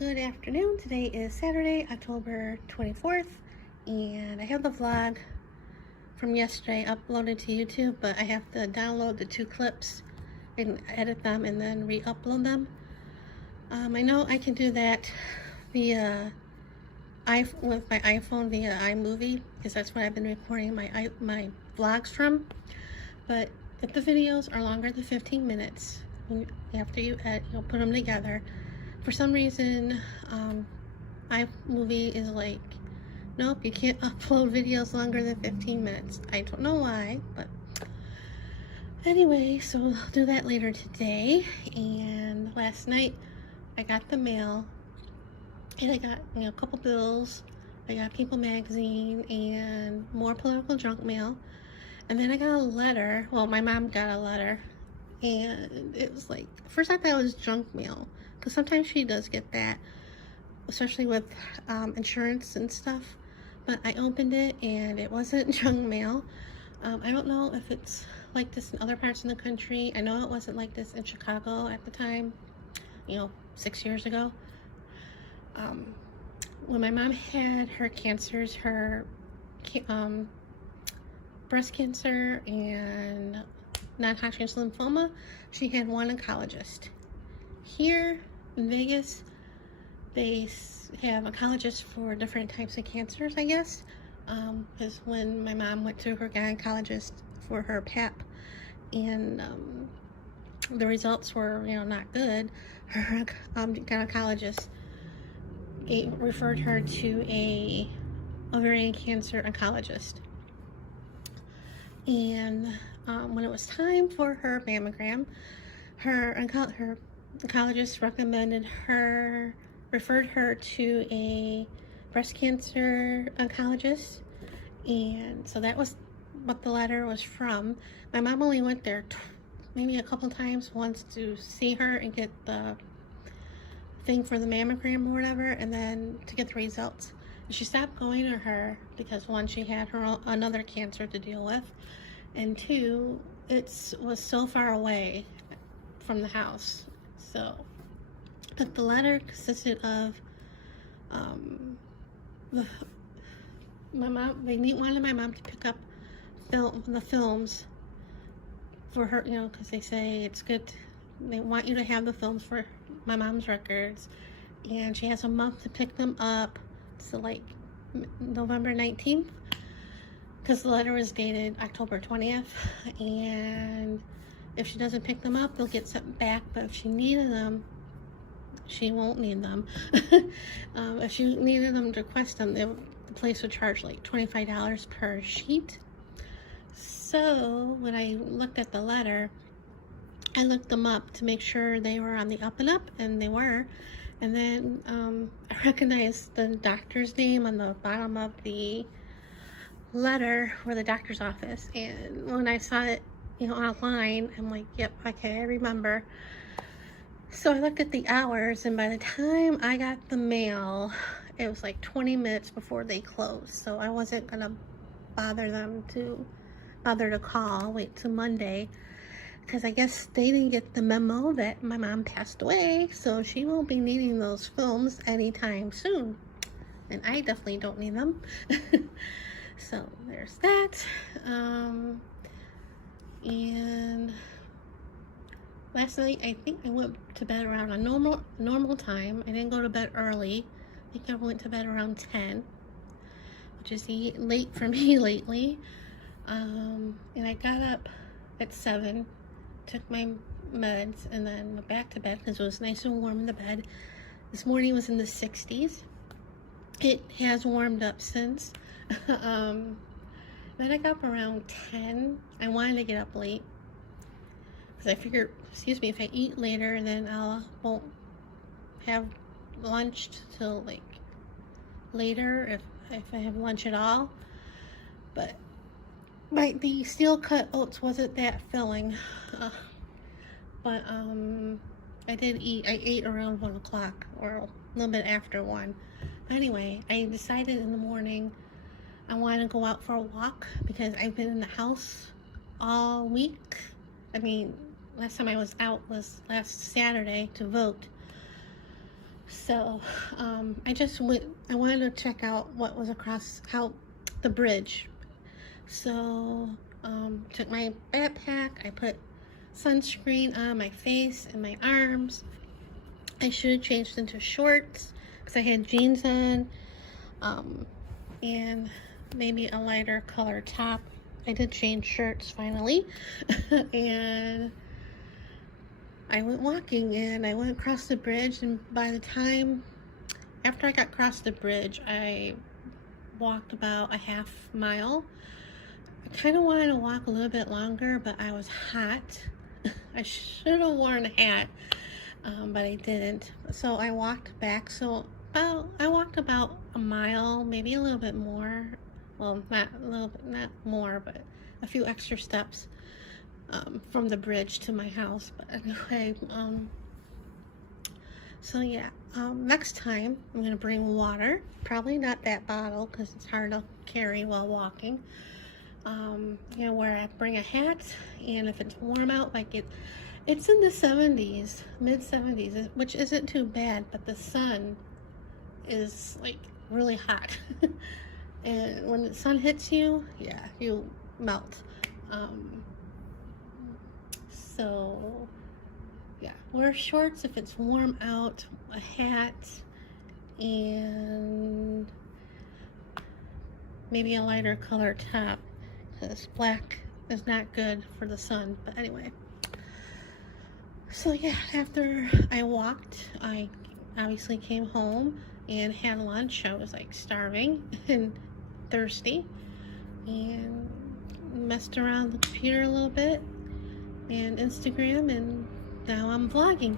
Good afternoon. Today is Saturday, October 24th, and I have the vlog from yesterday uploaded to YouTube, but I have to download the 2 clips and edit them and then re-upload them. I know I can do that via with my iPhone via iMovie, because that's what I've been recording my vlogs from. But if the videos are longer than 15 minutes, after you put them together, for some reason, iMovie is like, nope, you can't upload videos longer than 15 minutes. I don't know why, but anyway, so I'll do that later today. And last night, I got the mail, and I got a couple bills. I got People magazine and more political junk mail. And then I got a letter. Well, my mom got a letter, and it was like, first I thought it was junk mail, because sometimes she does get that, especially with insurance and stuff. But I opened it and it wasn't junk mail. I don't know if it's like this in other parts of the country. I know it wasn't like this in Chicago at the time, 6 years ago. When my mom had her cancers, her breast cancer and non-Hodgkin's lymphoma, she had one oncologist. Here in Vegas, they have oncologists for different types of cancers, I guess. Because when my mom went to her gynecologist for her PAP, and the results were, not good, her gynecologist referred her to a ovarian cancer oncologist. And when it was time for her mammogram, her oncologist referred her to a breast cancer oncologist. And so that was what the letter was from. My mom only went there maybe a couple times, once to see her and get the thing for the mammogram or whatever, and then to get the results. And she stopped going to her because, one, she had another cancer to deal with, and two, it was so far away from the house. So, but the letter consisted of my mom. They wanted my mom to pick up the films for her, because they say it's good. They want you to have the films for my mom's records, and she has a month to pick them up. So like November 19th, because the letter was dated October 20th, and if she doesn't pick them up, they'll get sent back. But if she needed them, she won't need them. If she needed them to request them, the place would charge like $25 per sheet. So when I looked at the letter, I looked them up to make sure they were on the up and up, and they were. And then I recognized the doctor's name on the bottom of the letter for the doctor's office. And when I saw it, online, I'm like, yep, okay, I remember. So I looked at the hours, and by the time I got the mail, it was like 20 minutes before they closed. So I wasn't gonna bother to call, wait till Monday, because I guess they didn't get the memo that my mom passed away, so she won't be needing those films anytime soon, and I definitely don't need them. So there's that. And last night, I think I went to bed around a normal time. I didn't go to bed early. I think I went to bed around 10, which is late for me lately. And I got up at 7, took my meds, and then went back to bed because it was nice and warm in the bed. This morning was in the 60s. It has warmed up since. Then I got up around 10. I wanted to get up late because I figured, if I eat later, then I won't have lunch till like later, if I have lunch at all. But the steel cut oats wasn't that filling, but I did eat. I ate around 1 o'clock or a little bit after 1. Anyway, I decided in the morning I wanted to go out for a walk because I've been in the house all week. I mean, last time I was out was last Saturday to vote. So I wanted to check out what was across how the bridge. So took my backpack, I put sunscreen on my face and my arms. I should have changed into shorts because I had jeans on, and maybe a lighter color top. I did change shirts finally, and I went walking, and I went across the bridge, and by the time after I got across the bridge, I walked about a half mile. I kind of wanted to walk a little bit longer, but I was hot. I should have worn a hat, but I didn't. So I walked back. I walked about a mile, maybe a little bit more. Well, not a little bit, not more, but a few extra steps from the bridge to my house. But anyway, so yeah, next time I'm gonna bring water. Probably not that bottle because it's hard to carry while walking. Where I bring a hat, and if it's warm out, like it's in the 70s, mid 70s, which isn't too bad, but the sun is like really hot. And when the sun hits you, yeah, you melt. So yeah, wear shorts if it's warm out, a hat, and maybe a lighter color top, because black is not good for the sun. But anyway, so yeah, after I walked, I obviously came home and had lunch. I was like starving and thirsty, and messed around the computer a little bit and Instagram, and now I'm vlogging.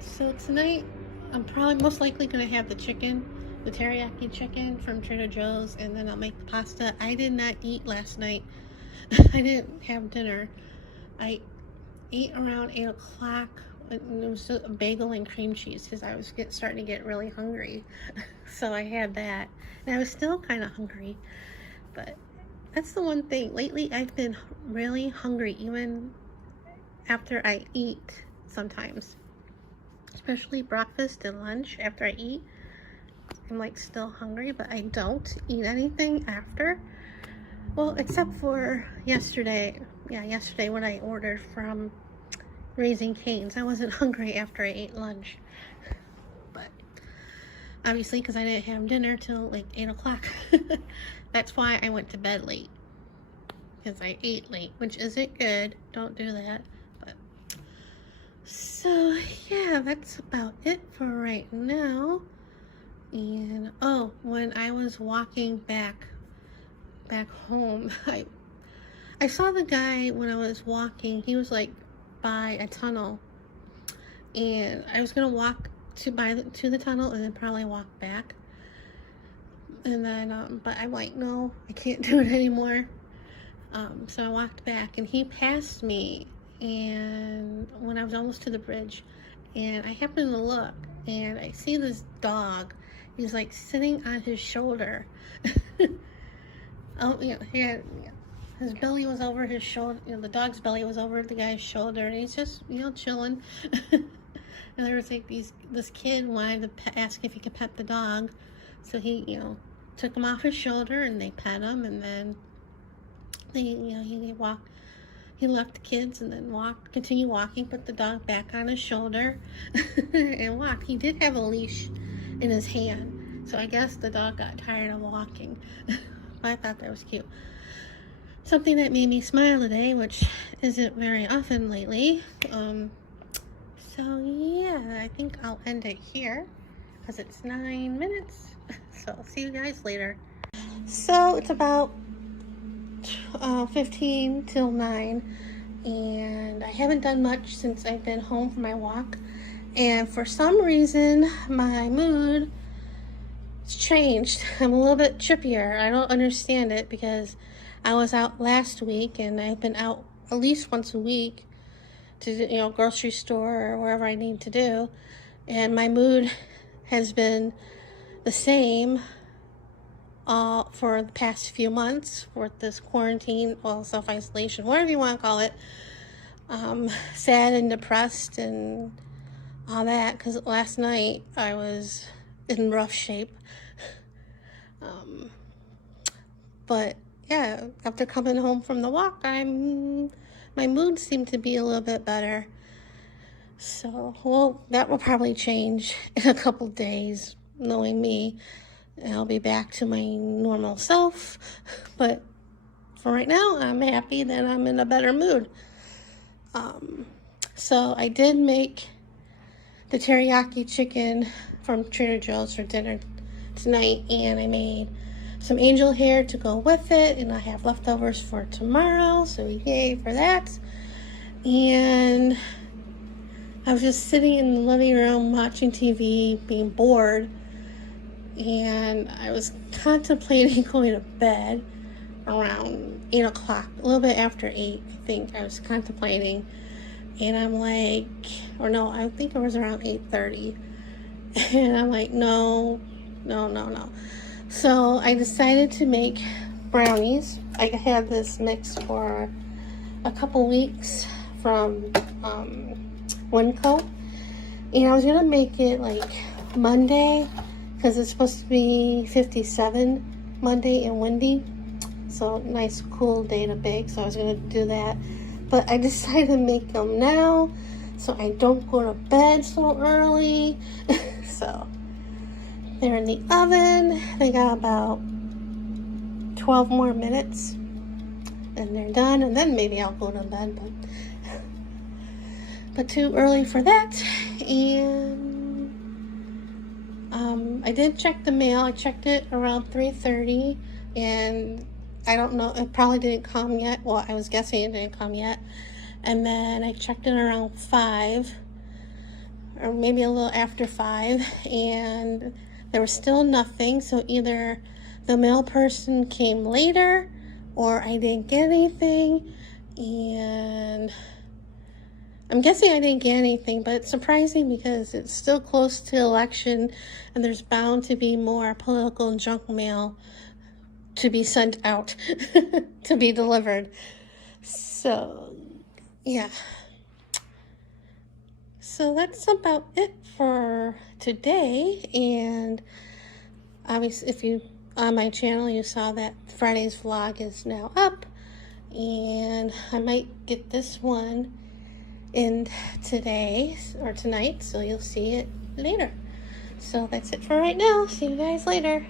So tonight I'm probably most likely gonna have the teriyaki chicken from Trader Joe's, and then I'll make the pasta. I did not eat last night. I didn't have dinner. I ate around 8 o'clock. It was a bagel and cream cheese because I was starting to get really hungry. So I had that, and I was still kind of hungry. But that's the one thing. Lately I've been really hungry even after I eat sometimes. Especially breakfast and lunch. After I eat, I'm like still hungry, but I don't eat anything after. Well, except for yesterday. Yeah, yesterday when I ordered from Raising Cane's. I wasn't hungry after I ate lunch. But obviously, because I didn't have dinner till like 8 o'clock. That's why I went to bed late. Because I ate late, which isn't good. Don't do that. But so yeah, that's about it for right now. And oh, when I was walking back home, I saw the guy when I was walking. He was like by a tunnel, and I was gonna walk to the tunnel and then probably walk back. And then but I'm like, no, I can't do it anymore. So I walked back, and he passed me, and when I was almost to the bridge, and I happened to look, and I see this dog. He's like sitting on his shoulder. Oh, his belly was over his shoulder. The dog's belly was over the guy's shoulder, and he's just, chilling. And there was like this kid wanted to ask if he could pet the dog, so he, took him off his shoulder, and they pet him, and then he walked. He left the kids and then continued walking, put the dog back on his shoulder, and walked. He did have a leash in his hand, so I guess the dog got tired of walking. I thought that was cute. Something that made me smile today, which isn't very often lately. So yeah, I think I'll end it here because it's 9 minutes. So I'll see you guys later. So it's about 15 till 9, and I haven't done much since I've been home from my walk. And for some reason, my mood has changed. I'm a little bit chippier. I don't understand it because I was out last week, and I've been out at least once a week to, grocery store or wherever I need to do. And my mood has been the same for the past few months with this quarantine, self-isolation, whatever you want to call it. Sad and depressed and all that, because last night I was in rough shape. But yeah, after coming home from the walk, my mood seemed to be a little bit better. So, well, that will probably change in a couple days, knowing me. I'll be back to my normal self. But for right now, I'm happy that I'm in a better mood. So I did make the teriyaki chicken from Trader Joe's for dinner tonight, and I made some angel hair to go with it, and I have leftovers for tomorrow, so yay for that. And I was just sitting in the living room watching TV, being bored, and I was contemplating going to bed around 8 o'clock, a little bit after 8, I think. I was contemplating, and I'm like, or no, I think it was around 8:30, and I'm like, no. So I decided to make brownies. I had this mix for a couple weeks from Winco, and I was gonna make it like Monday because it's supposed to be 57 Monday and windy, so nice cool day to bake. So I was gonna do that, but I decided to make them now so I don't go to bed so early. So they're in the oven. They got about 12 more minutes and they're done, and then maybe I'll go to bed, but too early for that. And I did check the mail. I checked it around 3:30, and I don't know, it probably didn't come yet. Well, I was guessing it didn't come yet. And then I checked it around 5, or maybe a little after 5, and there was still nothing. So either the mail person came later or I didn't get anything, and I'm guessing I didn't get anything, but it's surprising because it's still close to election and there's bound to be more political and junk mail to be sent out to be delivered. So yeah, so that's about it for today. And obviously, if you on my channel, you saw that Friday's vlog is now up, and I might get this one in today or tonight, so you'll see it later. So that's it for right now. See you guys later.